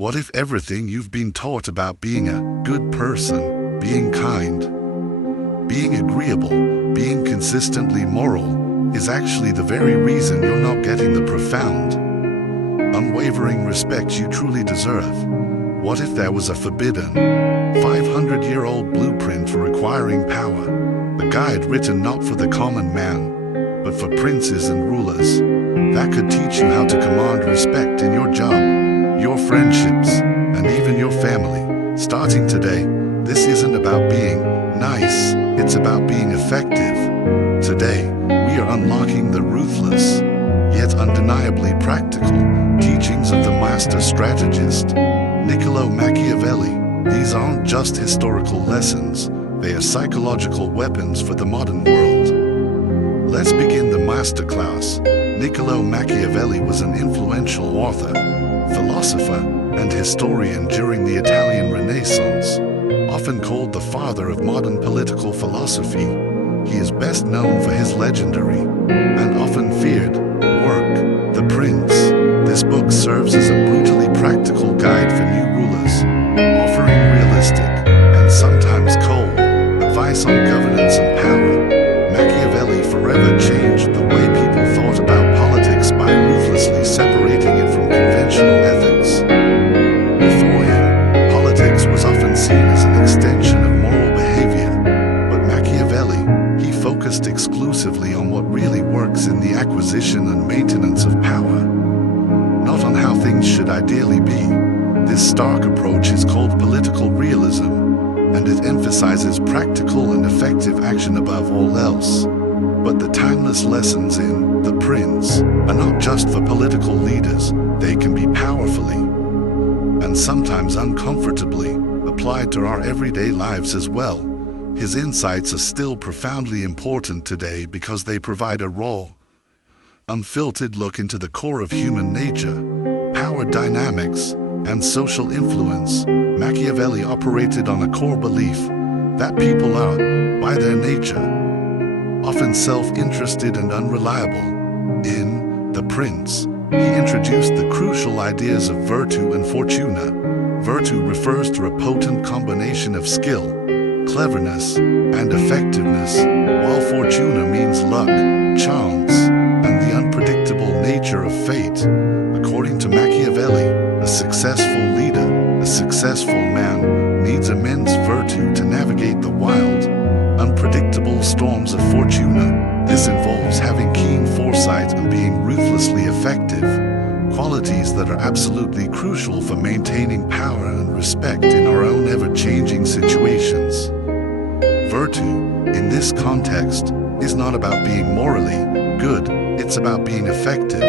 What if everything you've been taught about being a good person, being kind, being agreeable, being consistently moral, is actually the very reason you're not getting the profound, unwavering respect you truly deserve? What if there was a forbidden, 500-year-old blueprint for acquiring power, a guide written not for the common man, but for princes and rulers, that could teach you how to command respect in your job, your friendships, and even your family? Starting today, this isn't about being nice, it's about being effective. Today, we are unlocking the ruthless, yet undeniably practical, teachings of the master strategist, Niccolo Machiavelli. These aren't just historical lessons, they are psychological weapons for the modern world. Let's begin the masterclass. Niccolo Machiavelli was an influential author, philosopher, and historian during the Italian Renaissance. Often called the father of modern political philosophy, he is best known for his legendary, and often feared, work, The Prince. This book serves as a brutally practical guide for new rulers, offering realistic, and sometimes cold, advice on governance and power. Machiavelli forever changed the way people thought about politics by ruthlessly separating it from conventional ethics. Before him, politics was often seen as an extension of moral behavior, but Machiavelli, he focused exclusively on what really works in the acquisition and maintenance of power, not on how things should ideally be. This stark approach is called political realism, and it emphasizes practical and effective action above all else. But the timeless lessons in The Prince are not just for political leaders. They can be powerfully, and sometimes uncomfortably, applied to our everyday lives as well. His insights are still profoundly important today because they provide a raw, unfiltered look into the core of human nature, power dynamics, and social influence. Machiavelli operated on a core belief that people are, by their nature, often self-interested and unreliable. In The Prince, he introduced the crucial ideas of virtue and fortuna. Virtue refers to a potent combination of skill, cleverness, and effectiveness, while fortuna means luck, chance, and the unpredictable nature of fate. According to Machiavelli, a successful leader, a successful man, needs immense virtue to navigate the wild, unpredictable storms of fortuna. This involves having keen foresight and being ruthlessly effective, qualities that are absolutely crucial for maintaining power and respect in our own ever-changing situations. Virtue, in this context, is not about being morally good, it's about being effective,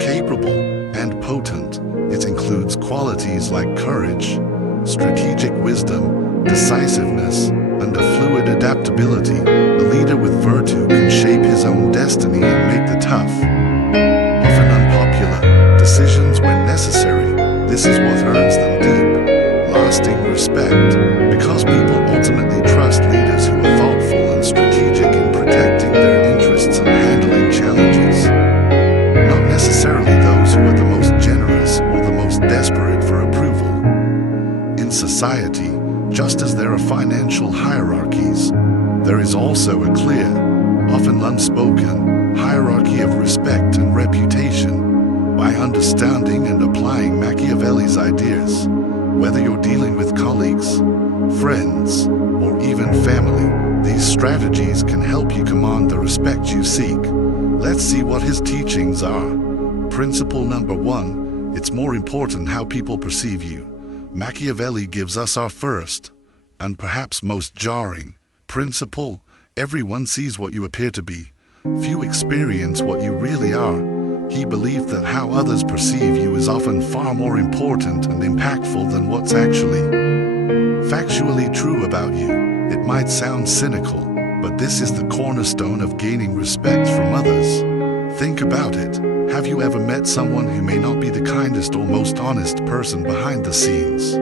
capable, and potent. It includes qualities like courage, strategic wisdom, decisiveness, and a fluid adaptability. A leader with virtue can shape his own destiny and make the tough, often unpopular, decisions when necessary. This is what earns them deep, lasting respect, because people ultimately trust leaders who are thoughtful and strategic in protecting their interests and handling challenges, not necessarily those who are the most generous or the most desperate for approval. In society, just as there are financial hierarchies, there is also a clear, often unspoken, hierarchy of respect and reputation. By understanding and applying Machiavelli's ideas, whether you're dealing with colleagues, friends, or even family, these strategies can help you command the respect you seek. Let's see what his teachings are. Principle number 1, it's more important how people perceive you. Machiavelli gives us our first, and perhaps most jarring, principle: everyone sees what you appear to be. Few experience what you really are. He believed that how others perceive you is often far more important and impactful than what's actually factually true about you. It might sound cynical, but this is the cornerstone of gaining respect from others. Think about it. Have you ever met someone who may not be the kindest or most honest person behind the scenes,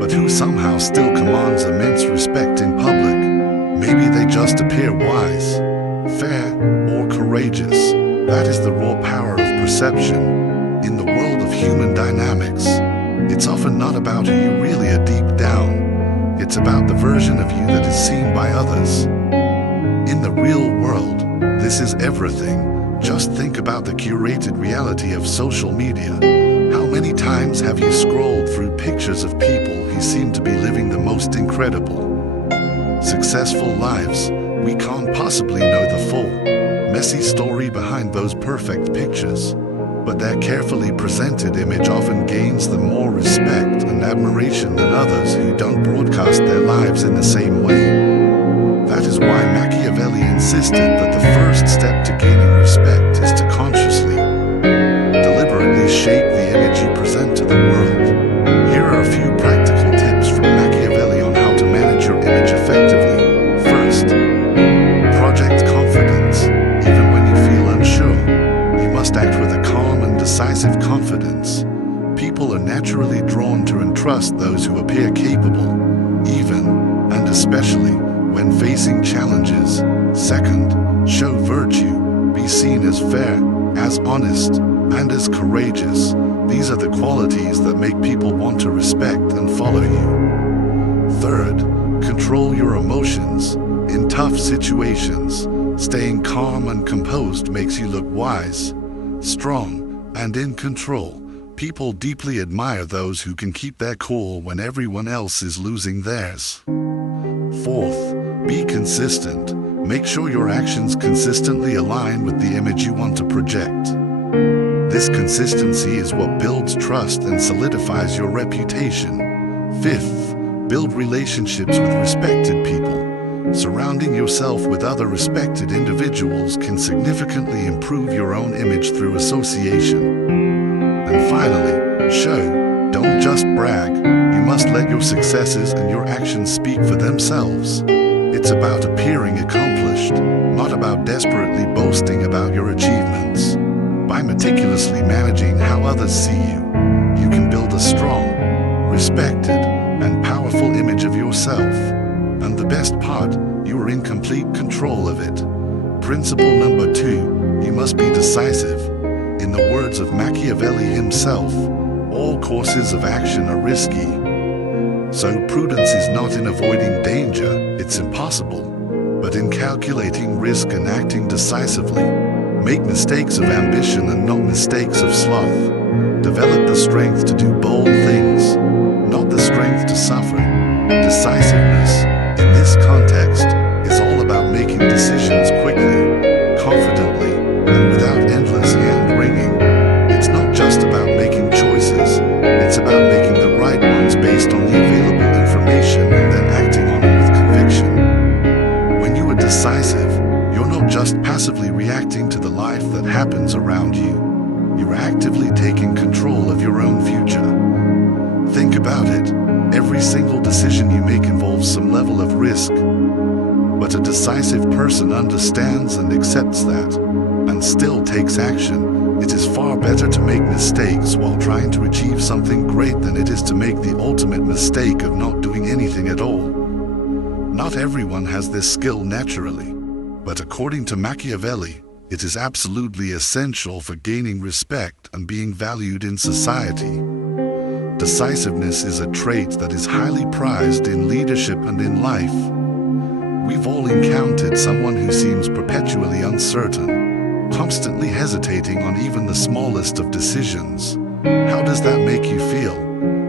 but who somehow still commands immense respect in public? Maybe they just appear wise, fair, or courageous. That is the raw power of perception. In the world of human dynamics, It's often not about who you really are deep down. It's about the version of you that is seen by others. In the real world, this is everything. Just think about the curated reality of social media. How many times have you scrolled through pictures of people who seem to be living the most incredible, successful lives? We can't possibly know the full, messy story behind those perfect pictures, but their carefully presented image often gains them more respect and admiration than others who don't broadcast their lives in the same way. That is why Machiavelli insisted that the first step to gaining respect is to consciously, deliberately shape the image you present to the world. Here are a few practical tips from Machiavelli on how to manage your image effectively. First, project confidence. Even when you feel unsure, you must act with a calm and decisive confidence. People are naturally drawn to and trust those who appear capable, even, and especially, when facing challenges. Second, show virtue. Be seen as fair, as honest, and as courageous. These are the qualities that make people want to respect and follow you. Third, control your emotions. In tough situations, staying calm and composed makes you look wise, strong, and in control. People deeply admire those who can keep their cool when everyone else is losing theirs. Fourth, be consistent. Make sure your actions consistently align with the image you want to project. This consistency is what builds trust and solidifies your reputation. Fifth, build relationships with respected people. Surrounding yourself with other respected individuals can significantly improve your own image through association. And finally, show, don't just brag. You must let your successes and your actions speak for themselves. It's about appearing accomplished, not about desperately boasting about your achievements. By meticulously managing how others see you, you can build a strong, respected, and powerful image of yourself. And the best part, you are in complete control of it. Principle number 2, you must be decisive. In the words of Machiavelli himself, all courses of action are risky. So prudence is not in avoiding danger, it's impossible, but in calculating risk and acting decisively. Make mistakes of ambition and not mistakes of sloth. Develop the strength to do bold things, not the strength to suffer. Decisiveness, in this context, is all about making decisions quickly, confidently, and without endless hand-wringing. It's not just about making choices, it's about making the right ones based on the available information and then acting on it with conviction. When you are decisive, you're not just passively reacting to the life that happens around you. You're actively taking control of your own future. Think about it. Every single decision you make involves some level of risk. But a decisive person understands and accepts that, and still takes action. It is far better to make mistakes while trying to achieve something great than it is to make the ultimate mistake of not doing anything at all. Not everyone has this skill naturally, but according to Machiavelli, it is absolutely essential for gaining respect and being valued in society. Decisiveness is a trait that is highly prized in leadership and in life. We've all encountered someone who seems perpetually uncertain, constantly hesitating on even the smallest of decisions. How does that make you feel?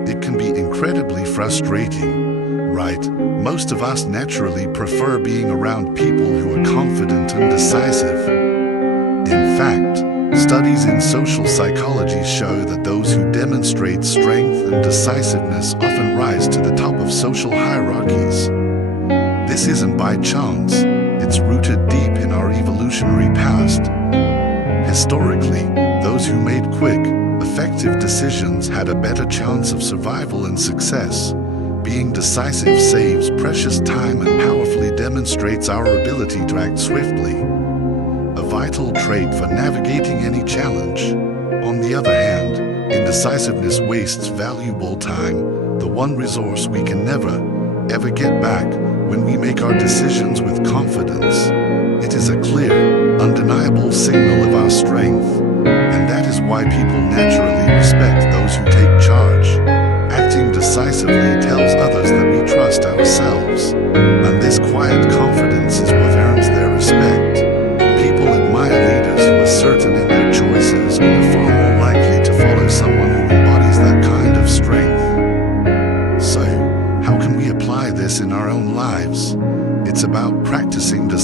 It can be incredibly frustrating, right? Most of us naturally prefer being around people who are confident and decisive. In fact, studies in social psychology show that those who demonstrate strength and decisiveness often rise to the top of social hierarchies. This isn't by chance, it's rooted deep in our evolutionary past. Historically, those who made quick, effective decisions had a better chance of survival and success. Being decisive saves precious time and powerfully demonstrates our ability to act swiftly, a vital trait for navigating any challenge. On the other hand, indecisiveness wastes valuable time, the one resource we can never, ever get back. When we make our decisions with confidence, it is a clear, undeniable signal of our strength, and that is why people naturally respect those who take charge.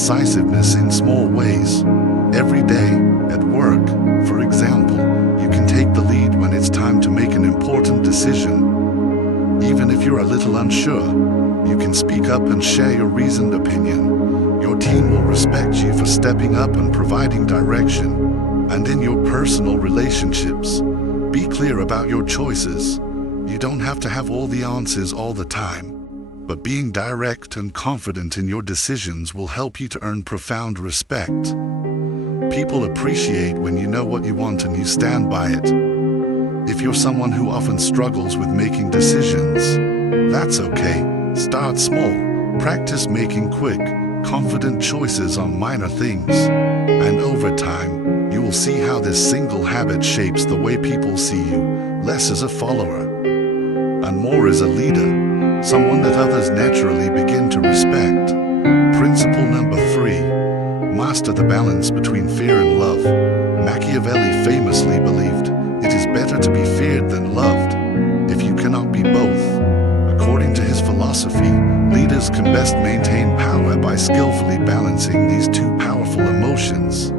decisiveness in small ways. Every day, at work, for example, you can take the lead when it's time to make an important decision. Even if you're a little unsure, you can speak up and share your reasoned opinion. Your team will respect you for stepping up and providing direction. And in your personal relationships, be clear about your choices. You don't have to have all the answers all the time. But being direct and confident in your decisions will help you to earn profound respect. People appreciate when you know what you want and you stand by it. If you're someone who often struggles with making decisions, that's okay. Start small. Practice making quick, confident choices on minor things. And over time, you will see how this single habit shapes the way people see you, less as a follower and more as a leader, someone that others naturally begin to respect. Principle number 3, master the balance between fear and love. Machiavelli famously believed, it is better to be feared than loved, if you cannot be both. According to his philosophy, leaders can best maintain power by skillfully balancing these two powerful emotions.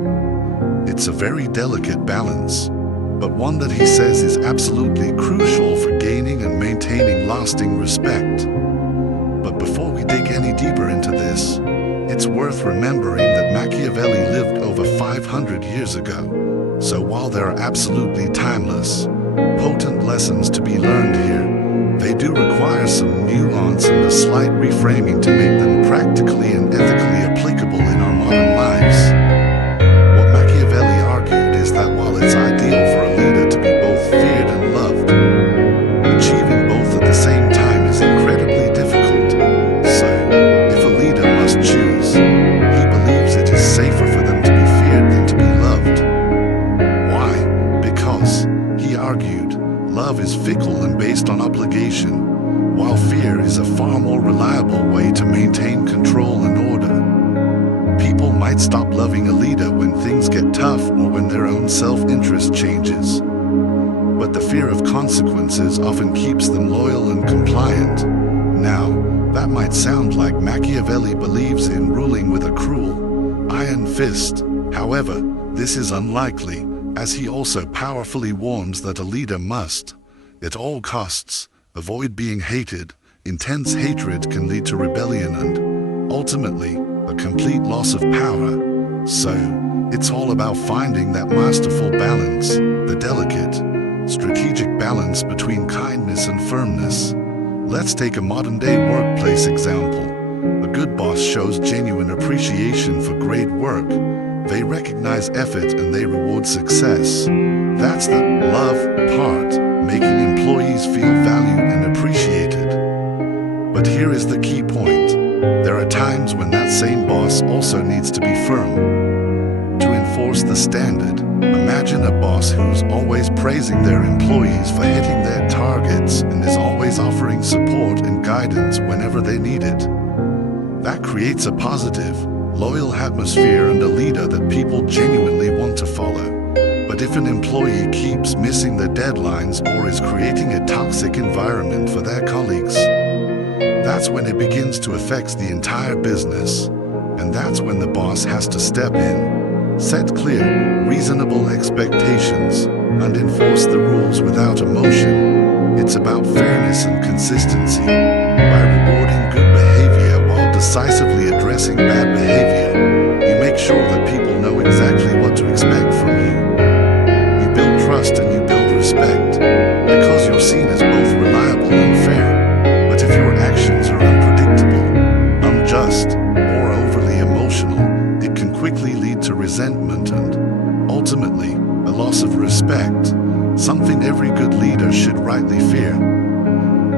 It's a very delicate balance, but one that he says is absolutely crucial for gaining and maintaining lasting respect. But before we dig any deeper into this, it's worth remembering that Machiavelli lived over 500 years ago. So while there are absolutely timeless, potent lessons to be learned here, they do require some nuance and a slight reframing to make them practically and ethically applicable in our modern lives. What Machiavelli argued is that while it's ideal for a leader to be both feared and loved, achieving both at the same time is incredibly difficult. So, if a leader must choose, he believes it is safer for them to be feared than to be loved. Why? Because, he argued, love is fickle and based on obligation, while fear is a far more reliable way to maintain control and order. People might stop loving a leader when things get tough or when their own self-interest changes. But the fear of consequences often keeps them loyal and compliant. Now, that might sound like Machiavelli believes in ruling with a cruel, iron fist. However, this is unlikely, as he also powerfully warns that a leader must, at all costs, avoid being hated. Intense hatred can lead to rebellion and, ultimately, a complete loss of power. So, it's all about finding that masterful balance, the delicate, strategic balance between kindness and firmness. Let's take a modern-day workplace example. A good boss shows genuine appreciation for great work. They recognize effort and they reward success. That's the love part, making employees feel valued and appreciated. But here is the key point. There are times when that same boss also needs to be firm. To enforce the standard, imagine a boss who's always praising their employees for hitting their targets and is always offering support and guidance whenever they need it. That creates a positive, loyal atmosphere and a leader that people genuinely want to follow. But if an employee keeps missing their deadlines or is creating a toxic environment for their colleagues, that's when it begins to affect the entire business. And that's when the boss has to step in, set clear, reasonable expectations, and enforce the rules without emotion. It's about fairness and consistency. By rewarding good behavior while decisively addressing bad behavior, you make sure that people know exactly what to expect from you. You build trust and you build respect, because you're seen as both reliable and fair. But if your actions are unpredictable, unjust, or overly emotional, it can quickly lead to resentment and, ultimately, a loss of respect, something every good leader should rightly fear.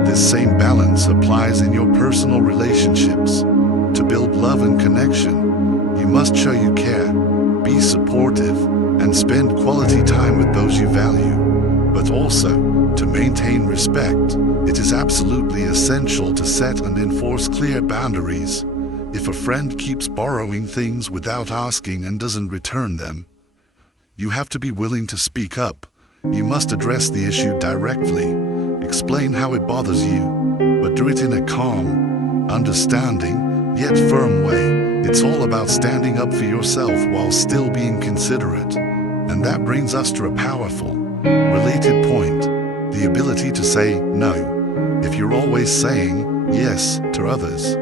This same balance applies in your personal relationships. To build love and connection, you must show you care, be supportive, and spend quality time with those you value. But also, to maintain respect, it is absolutely essential to set and enforce clear boundaries. If a friend keeps borrowing things without asking and doesn't return them, you have to be willing to speak up. You must address the issue directly, explain how it bothers you, but do it in a calm, understanding, yet firm way. It's all about standing up for yourself while still being considerate. And that brings us to a powerful, related point, the ability to say no. If you're always saying yes to others,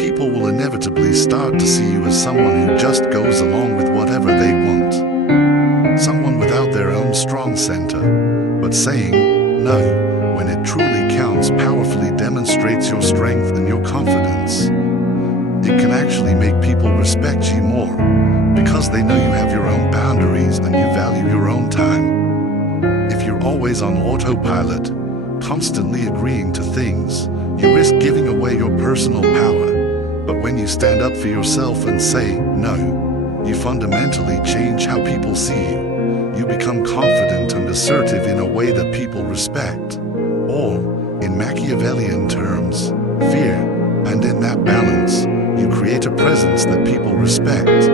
people will inevitably start to see you as someone who just goes along with whatever they want. Someone without their own strong center. But saying no, when it truly counts, powerfully demonstrates your strength and your confidence. It can actually make people respect you more, because they know you have your own boundaries and you value your own time. If you're always on autopilot, constantly agreeing to things, you risk giving away your personal power. But when you stand up for yourself and say no, you fundamentally change how people see you. You become confident and assertive in a way that people respect. Or, in Machiavellian terms, fear. And in that balance, you create a presence that people respect.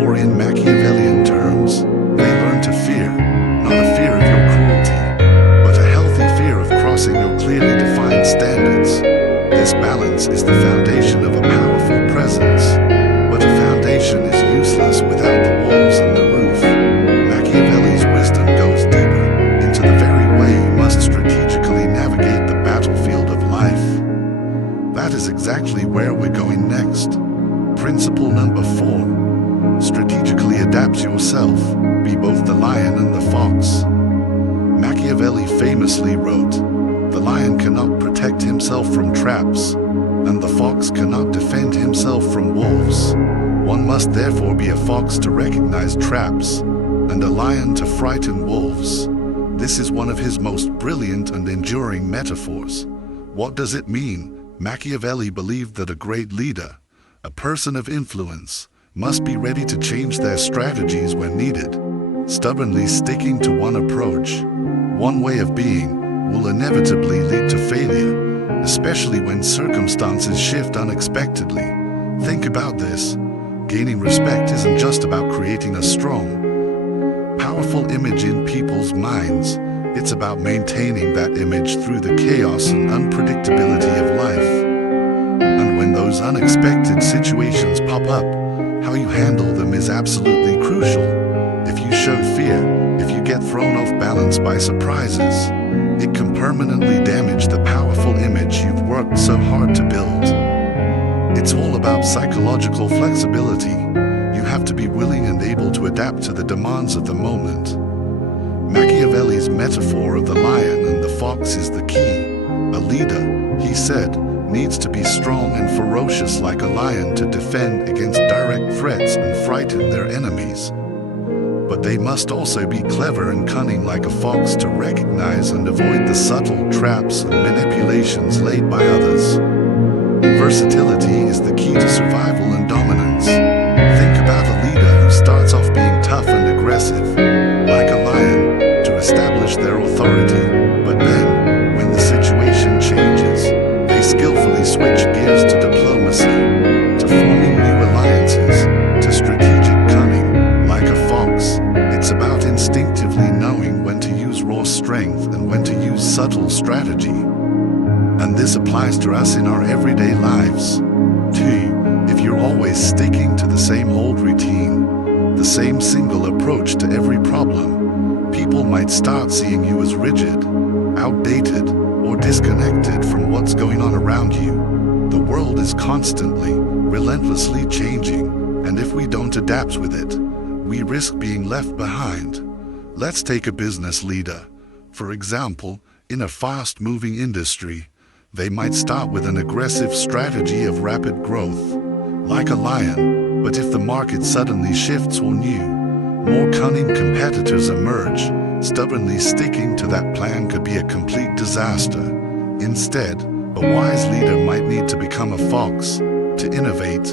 Or in Machiavellian terms, they learn to fear, not a fear of your cruelty, but a healthy fear of crossing your clearly defined standards. This balance is the foundation of a powerful presence, but a foundation is useless without the walls and the roof. Machiavelli's wisdom goes deeper, into the very way you must strategically navigate the battlefield of life. That is exactly where we're going next. Principle number 4. Strategically adapt yourself. Be both the lion and the fox. Machiavelli famously wrote, "The lion cannot protect himself from traps, and the fox cannot defend himself from wolves. One must therefore be a fox to recognize traps, and a lion to frighten wolves." This is one of his most brilliant and enduring metaphors. What does it mean? Machiavelli believed that a great leader, a person of influence, must be ready to change their strategies when needed. Stubbornly sticking to one approach, one way of being, will inevitably lead to failure, especially when circumstances shift unexpectedly. Think about this. Gaining respect isn't just about creating a strong, powerful image in people's minds. It's about maintaining that image through the chaos and unpredictability of life. And when those unexpected situations pop up, how you handle them is absolutely crucial. If you show fear, if you get thrown off balance by surprises, it can permanently damage the powerful image you've worked so hard to build. It's all about psychological flexibility. You have to be willing and able to adapt to the demands of the moment. Machiavelli's metaphor of the lion and the fox is the key. A leader, he said, needs to be strong and ferocious like a lion to defend against direct threats and frighten their enemies. But they must also be clever and cunning like a fox to recognize and avoid the subtle traps and manipulations laid by others. Versatility is the key to survival and dominance. Think about a leader who starts off being tough and aggressive, like a lion, to establish their authority, but then, when the situation changes, they skillfully switch gears to diplomacy, to forming new alliances, to strategic cunning. Like a fox, it's about instinctively knowing when to use raw strength and when to use subtle strategy. And this applies to us in our everyday lives, too. If you're always sticking to the same old routine, the same single approach to every problem, people might start seeing you as rigid, outdated, or disconnected from what's going on around you. The world is constantly, relentlessly changing, and if we don't adapt with it, we risk being left behind. Let's take a business leader. For example, in a fast-moving industry, they might start with an aggressive strategy of rapid growth, like a lion, but if the market suddenly shifts or new, more cunning competitors emerge, stubbornly sticking to that plan could be a complete disaster. Instead, a wise leader might need to become a fox, to innovate,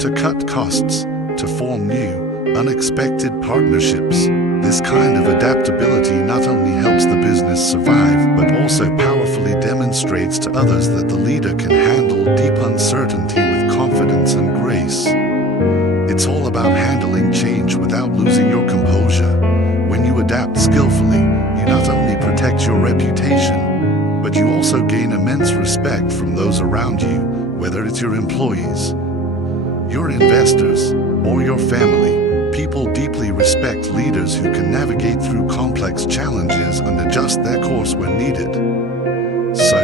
to cut costs, to form new, unexpected partnerships. This kind of adaptability not only helps the business survive, but also powerfully demonstrates to others that the leader can handle deep uncertainty with confidence and grace. It's all about handling change without losing your composure. When you adapt skillfully, you not only protect your reputation, but you also gain immense respect from those around you, whether it's your employees, your investors, or your family, people deeply respect leaders who can navigate through complex challenges and adjust their course when needed. So,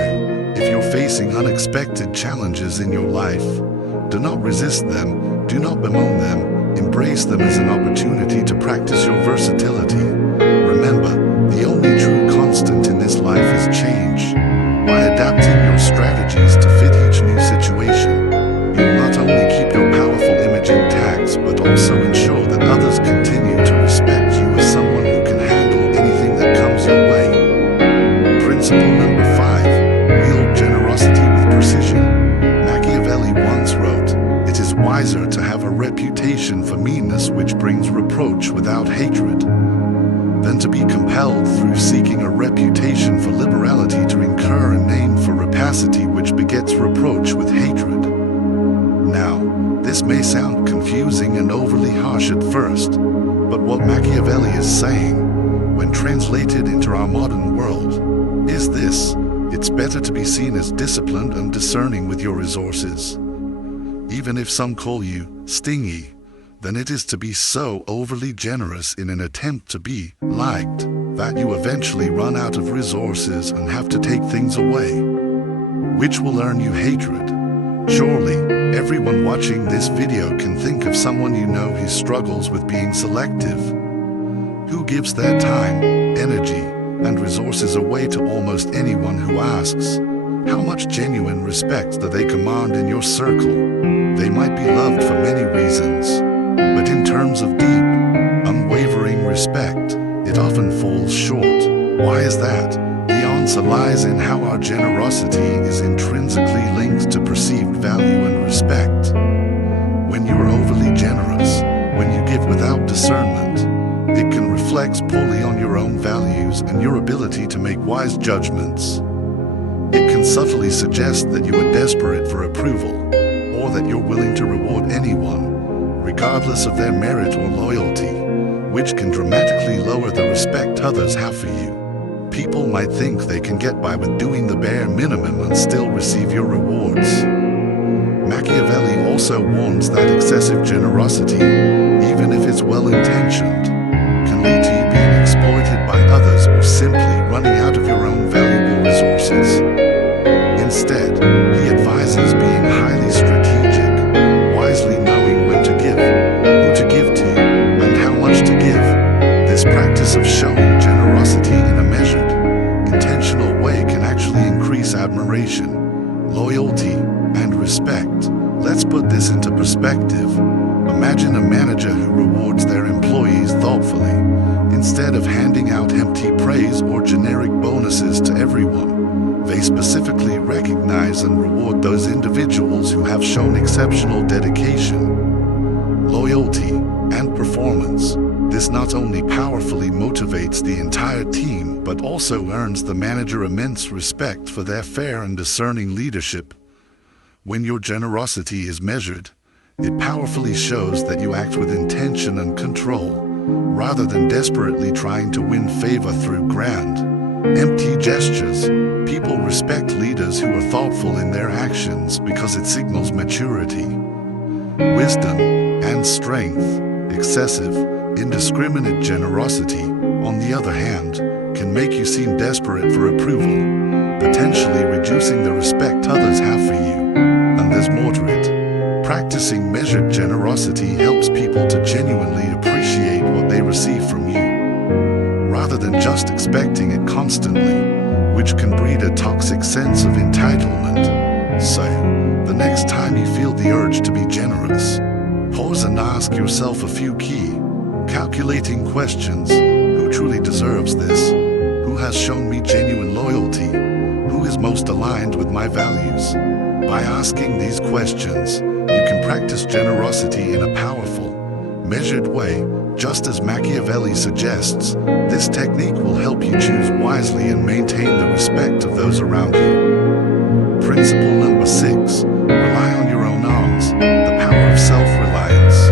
if you're facing unexpected challenges in your life, do not resist them, do not bemoan them, embrace them as an opportunity to practice your versatility. Remember, the only true constant in this life is change. By adapting your strategies to fit each new situation, you'll not only keep your powerful image intact, but also ensure that others continue to respect you as someone who can handle anything that comes your way. Principle number 5, wield generosity with precision. Machiavelli once wrote, "It is wiser to have a reputation for meanness which brings reproach without hatred, than to be compelled through seeking a reputation for liberality to incur a name for rapacity which begets reproach with hatred." Now, this may sound confusing and overly harsh at first, but what Machiavelli is saying, when translated into our modern world, is this: it's better to be seen as disciplined and discerning with your resources, even if some call you stingy, than it is to be so overly generous in an attempt to be liked that you eventually run out of resources and have to take things away, which will earn you hatred. Surely, everyone watching this video can think of someone you know who struggles with being selective, who gives their time, energy, and resources away to almost anyone who asks. How much genuine respect do they command in your circle? They might be loved for many reasons, but in terms of deep, unwavering respect, it often falls short. Why is that? The answer lies in how our generosity is intrinsically linked to perceived value and respect. When you are overly generous, when you give without discernment, it can reflect poorly on your own values and your ability to make wise judgments. It can subtly suggest that you are desperate for approval, or that you're willing to reward anyone, regardless of their merit or loyalty, which can dramatically lower the respect others have for you. People might think they can get by with doing the bare minimum and still receive your rewards. Machiavelli also warns that excessive generosity, even if it's well-intentioned, can lead to you being exploited by others or simply running out of your own valuable resources. Instead, he advises being highly strategic, wisely knowing when to give, who to give to, and how much to give. This practice of showing generosity in a measured, intentional way can actually increase admiration, loyalty, and respect. Let's put this into perspective. Imagine a manager who rewards their employees thoughtfully, instead of handing out empty praise or generic bonuses to everyone. They specifically recognize and reward those individuals who have shown exceptional dedication, loyalty, and performance. This not only powerfully motivates the entire team, but also earns the manager immense respect for their fair and discerning leadership. When your generosity is measured, it powerfully shows that you act with intention and control, rather than desperately trying to win favor through grand, empty gestures. People respect leaders who are thoughtful in their actions because it signals maturity, wisdom, and strength. Excessive, indiscriminate generosity, on the other hand, can make you seem desperate for approval, potentially reducing the respect others have for you. And there's more to it. Practicing measured generosity helps people to genuinely appreciate what they receive from you, rather than just expecting it constantly, which can breed a toxic sense of entitlement. So, the next time you feel the urge to be generous, pause and ask yourself a few key, calculating questions. Who truly deserves this? Who has shown me genuine loyalty? Who is most aligned with my values? By asking these questions, you can practice generosity in a powerful, measured way. Just as Machiavelli suggests, this technique will help you choose wisely and maintain the respect of those around you. Principle number 6, rely on your own arms, the power of self-reliance.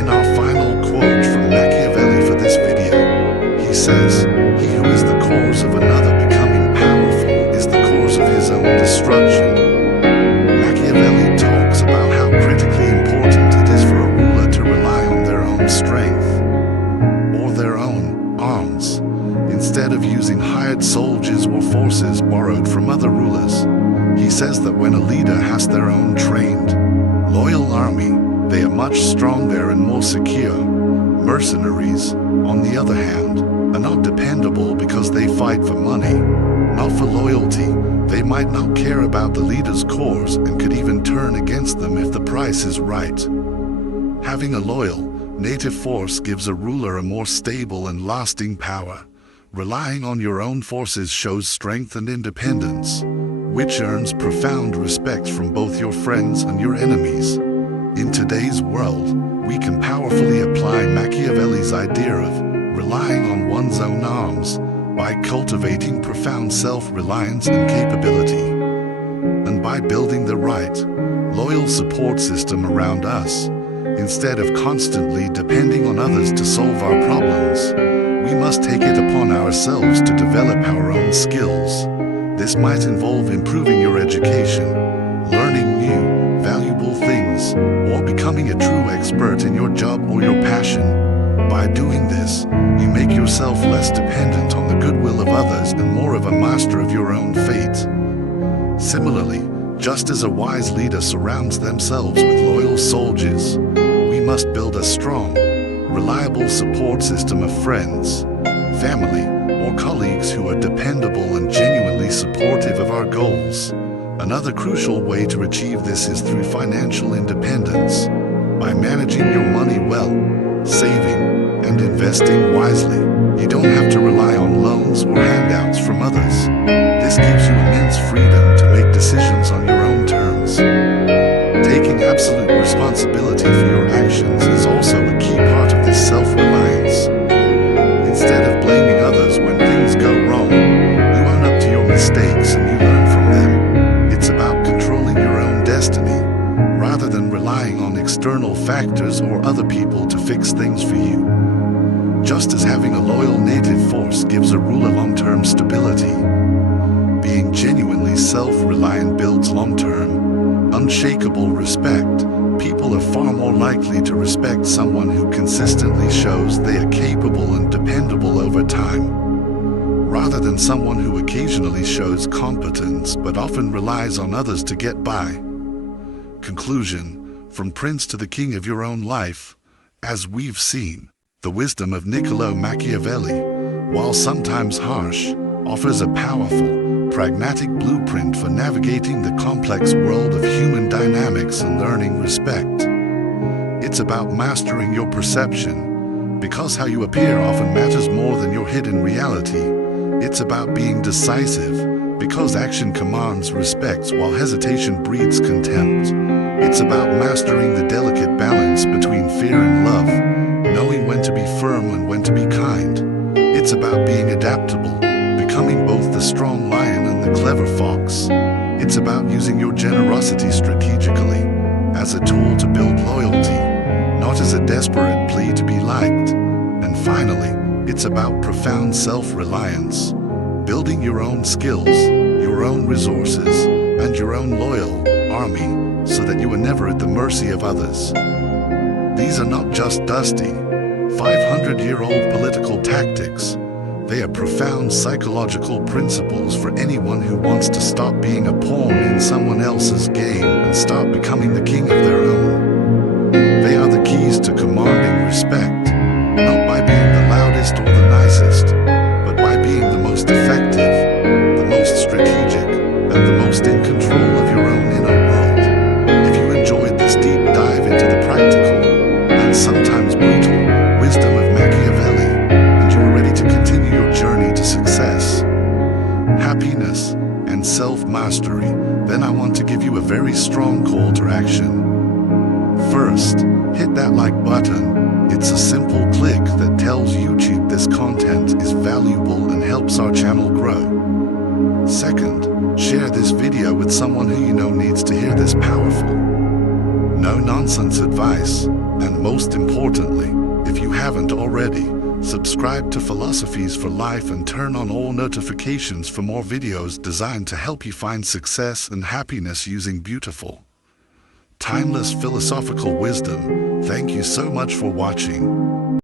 In our final quote from Machiavelli for this video, he says, "He who is the cause of another becoming powerful is the cause of his own destruction." Machiavelli talks about how critically important resources borrowed from other rulers. He says that when a leader has their own trained, loyal army, they are much stronger and more secure. Mercenaries, on the other hand, are not dependable because they fight for money, not for loyalty. They might not care about the leader's cause and could even turn against them if the price is right. Having a loyal, native force gives a ruler a more stable and lasting power. Relying on your own forces shows strength and independence, which earns profound respect from both your friends and your enemies. In today's world, we can powerfully apply Machiavelli's idea of relying on one's own arms by cultivating profound self-reliance and capability, and by building the right, loyal support system around us. Instead of constantly depending on others to solve our problems, we must take it upon ourselves to develop our own skills. This might involve improving your education, learning new, valuable things, or becoming a true expert in your job or your passion. By doing this, you make yourself less dependent on the goodwill of others and more of a master of your own fate. Similarly, just as a wise leader surrounds themselves with loyal soldiers, we must build a strong, reliable support system of friends, family, or colleagues who are dependable and genuinely supportive of our goals. Another crucial way to achieve this is through financial independence. By managing your money well, saving, and investing wisely, you don't have to rely on loans or handouts from others. This gives you immense freedom to make decisions on your own terms. Taking absolute responsibility for your actions is also a key part of this self-reliance. Instead of blaming others when things go wrong, you own up to your mistakes and you learn from them. It's about controlling your own destiny, rather than relying on external factors or other people to fix things for you. Just as having a loyal native force gives a ruler long-term stability, being genuinely self-reliant builds long-term, unshakable respect. People are far more likely to respect someone who consistently shows they are capable and dependable over time, rather than someone who occasionally shows competence but often relies on others to get by. Conclusion: from prince to the king of your own life. As we've seen, the wisdom of Niccolo Machiavelli, while sometimes harsh, offers a powerful, pragmatic blueprint for navigating the complex world of human dynamics and earning respect. It's about mastering your perception, because how you appear often matters more than your hidden reality. It's about being decisive, because action commands respect while hesitation breeds contempt. It's about mastering the delicate balance between fear and love, knowing when to be firm and when to be kind. It's about being adaptable, becoming both the strong lion and the clever fox. It's about using your generosity strategically, as a tool to build loyalty, not as a desperate plea to be liked. And finally, it's about profound self-reliance, building your own skills, your own resources, and your own loyal army, so that you are never at the mercy of others. These are not just dusty, 500-year-old political tactics. They are profound psychological principles for anyone who wants to stop being a pawn in someone else's game and start becoming the king of their own. They are the keys to commanding respect, not by being the loudest or the nicest, but by being the most effective, the most strategic, and the most in control of your own inner world. If you enjoyed this deep dive into the practical, and sometimes brutal, wisdom of Machiavelli, and you are ready to continue your journey to success, happiness, and self-mastery, then I want to give you a very strong call to action. First, hit that like button. It's a simple click that tells YouTube this content is valuable and helps our channel grow. Second, share this video with someone who you know needs to hear this powerful, no-nonsense advice. And most importantly, if you haven't already, subscribe to Philosophies for Life and turn on all notifications for more videos designed to help you find success and happiness using beautiful, timeless philosophical wisdom. Thank you so much for watching.